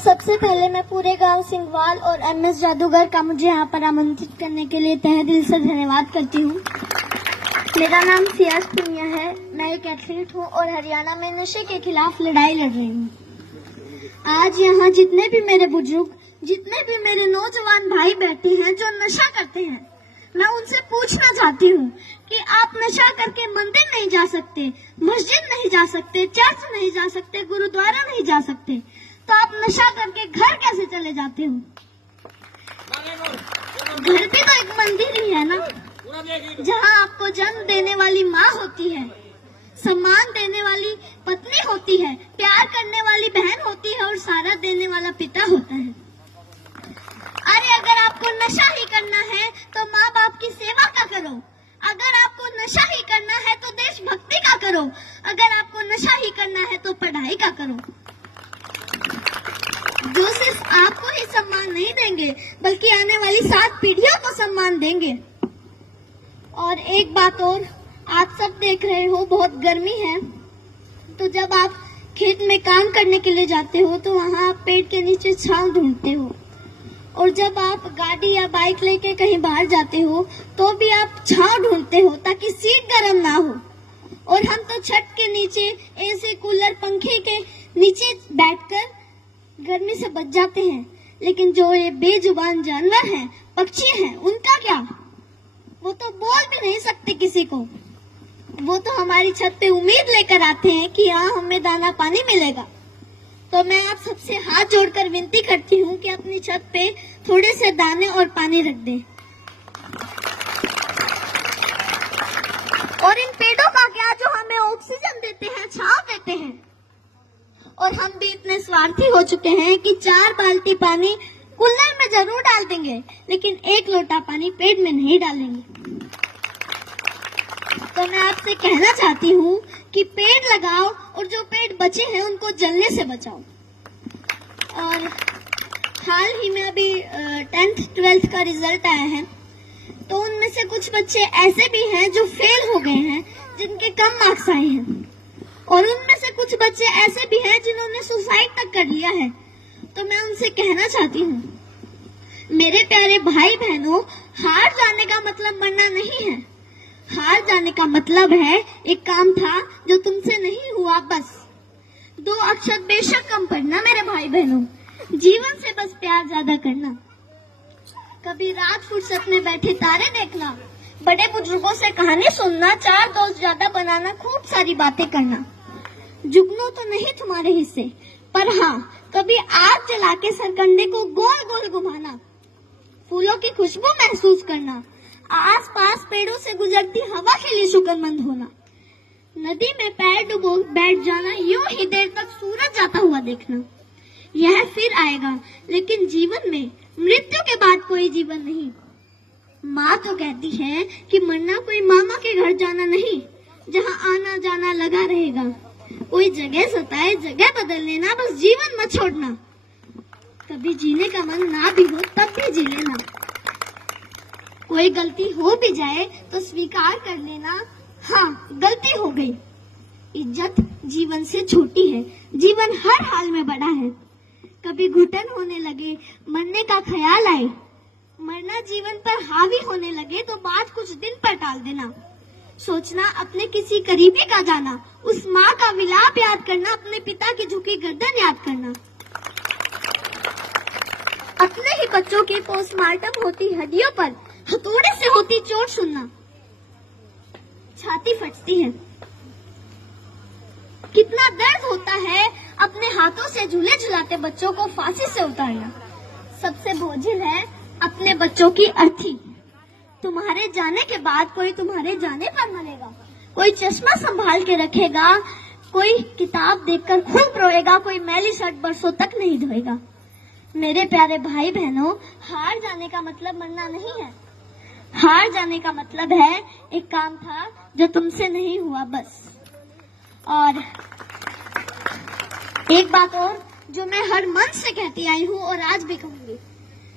सबसे पहले मैं पूरे गांव सिंघवाल और एमएस जादूगर का मुझे यहाँ पर आमंत्रित करने के लिए तहे दिल से धन्यवाद करती हूँ। मेरा नाम सियाज पुनिया है। मैं एक एथलीट हूँ और हरियाणा में नशे के खिलाफ लड़ाई लड़ रही हूँ। आज यहाँ जितने भी मेरे बुजुर्ग, जितने भी मेरे नौजवान भाई बैठे हैं जो नशा करते हैं, मैं उनसे पूछना चाहती हूँ कि आप नशा करके मंदिर नहीं जा सकते, मस्जिद नहीं जा सकते, चर्च नहीं जा सकते, गुरुद्वारा नहीं जा सकते, तो आप नशा करके घर कैसे चले जाते हो? घर भी तो एक मंदिर ही है ना, जहाँ आपको जन्म देने वाली माँ होती है, सम्मान देने वाली पत्नी होती है, प्यार करने वाली बहन होती है और सहारा देने वाला पिता होता है। अरे अगर आपको नशा ही करना है तो माँ बाप की सेवा का करो। अगर आपको नशा ही करना है तो देशभक्ति का करो। अगर आपको नशा ही करना है तो पढ़ाई का करो। जो सिर्फ आपको ही सम्मान नहीं देंगे बल्कि आने वाली 7 पीढ़ियों को सम्मान देंगे। और एक बात और, आप सब देख रहे हो बहुत गर्मी है, तो जब आप खेत में काम करने के लिए जाते हो तो वहाँ आप पेड़ के नीचे छांव ढूंढते हो, और जब आप गाड़ी या बाइक लेके कहीं बाहर जाते हो तो भी आप छांव ढूंढते हो ताकि सीट गर्म ना हो। और हम तो छत के नीचे एसी, कूलर, पंखे के नीचे बैठकर गर्मी से बच जाते हैं। लेकिन जो ये बेजुबान जानवर हैं, पक्षी हैं, उनका क्या? वो तो बोल भी नहीं सकते किसी को। वो तो हमारी छत पे उम्मीद लेकर आते हैं कि यहाँ हमें दाना पानी मिलेगा। तो मैं आप सबसे हाथ जोड़कर विनती करती हूँ कि अपनी छत पे थोड़े से दाने और पानी रख दें। और इन पेड़ों का क्या जो हमें ऑक्सीजन देते हैं, छांव देते हैं। और हम भी इतने स्वार्थी हो चुके हैं कि 4 बाल्टी पानी कूलर में जरूर डाल देंगे, लेकिन 1 लोटा पानी पेड़ में नहीं डालेंगे। तो मैं आपसे कहना चाहती हूँ कि पेड़ लगाओ और जो पेड़ बचे हैं उनको जलने से बचाओ। और हाल ही में अभी 10th 12th का रिजल्ट आया है, तो उनमें से कुछ बच्चे ऐसे भी हैं जो फेल हो गए हैं, जिनके कम मार्क्स आए हैं, और उनमें से कुछ बच्चे ऐसे भी हैं जिन्होंने सुसाइड तक कर लिया है। तो मैं उनसे कहना चाहती हूँ, मेरे प्यारे भाई बहनों, हार जाने का मतलब मरना नहीं है। हार जाने का मतलब है एक काम था जो तुमसे नहीं हुआ, बस 2 अक्षर बेशक कम पढ़ना। मेरे भाई बहनों, जीवन से बस प्यार ज्यादा करना। कभी रात फुर्सत में बैठे तारे देखना, बड़े बुजुर्गों से कहानी सुनना, 4 दोस्त ज्यादा बनाना, खूब सारी बातें करना। जुगनू तो नहीं तुम्हारे हिस्से, पर हाँ, कभी आग जला के सरकंडे को गोल गोल घुमाना, फूलों की खुशबू महसूस करना, आसपास पेड़ों से गुजरती हवा के लिए शुक्रमंद होना, नदी में पैर डुबो बैठ जाना, यूं ही देर तक सूरज जाता हुआ देखना। यह फिर आएगा, लेकिन जीवन में मृत्यु के बाद कोई जीवन नहीं। माँ तो कहती है कि मरना कोई मामा के घर जाना नहीं, जहाँ आना जाना लगा रहेगा। कोई जगह सताए, जगह बदल लेना, बस जीवन मत छोड़ना। कभी जीने का मन ना भी हो तब भी जी लेना। कोई गलती हो भी जाए तो स्वीकार कर लेना, हाँ गलती हो गई। इज्जत जीवन से छोटी है, जीवन हर हाल में बड़ा है। कभी घुटन होने लगे, मरने का ख्याल आए, मरना जीवन पर हावी होने लगे तो बात कुछ दिन पर टाल देना। सोचना अपने किसी करीबी का जाना, उस माँ का विलाप याद करना, अपने पिता की झुकी गर्दन याद करना। अपने ही बच्चों की पोस्टमार्टम होती हड्डियों पर हथौड़े से होती चोट सुनना, छाती फटती है। कितना दर्द होता है अपने हाथों से झूले झुलाते बच्चों को फांसी से उतारना। सबसे बोझिल है अपने बच्चों की अर्थी। तुम्हारे जाने के बाद कोई तुम्हारे जाने पर मरेगा, कोई चश्मा संभाल के रखेगा, कोई किताब देखकर खूब रोएगा, कोई मैली शर्ट बरसों तक नहीं धोएगा। मेरे प्यारे भाई बहनों, हार जाने का मतलब मरना नहीं है। हार जाने का मतलब है एक काम था जो तुमसे नहीं हुआ, बस। और एक बात और जो मैं हर मन से कहती आई हूँ और आज भी कहूंगी,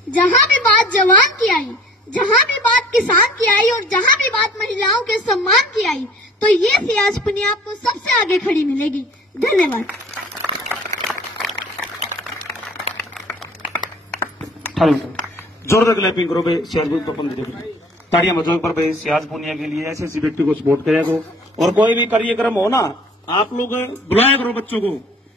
जहाँ भी बात जवान की आई, जहाँ भी बात किसान की आई और जहाँ भी बात महिलाओं के सम्मान की आई, तो ये सियाज पुनिया आपको सबसे आगे खड़ी मिलेगी। धन्यवाद। सारे जोरदार क्लैपिंग करो भाई सियाज तो अपन दे ताड़ियां बजाओ पर भाई सियाज पुनिया के लिए ऐसे व्यक्ति को सपोर्ट करेगा। और कोई भी कार्यक्रम हो ना, आप लोग बुलाया करो बच्चों को।